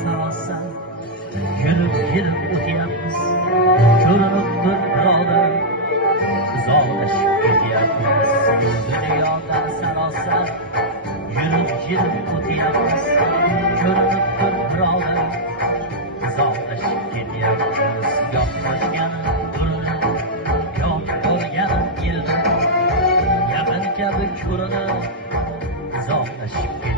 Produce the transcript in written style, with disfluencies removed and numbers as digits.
sarosam yurib yurib o'tyapmiz ko'rinib bir birodar uzoqlashib ketyapmiz dunyodan sarosam yurib yurib o'tyapmiz ko'rinib bir birodar uzoqlashib ketyapmiz yo'q toshganim burilib yo'q bo'lganim yildim yaqin kabi ko'rinib uzoqlashib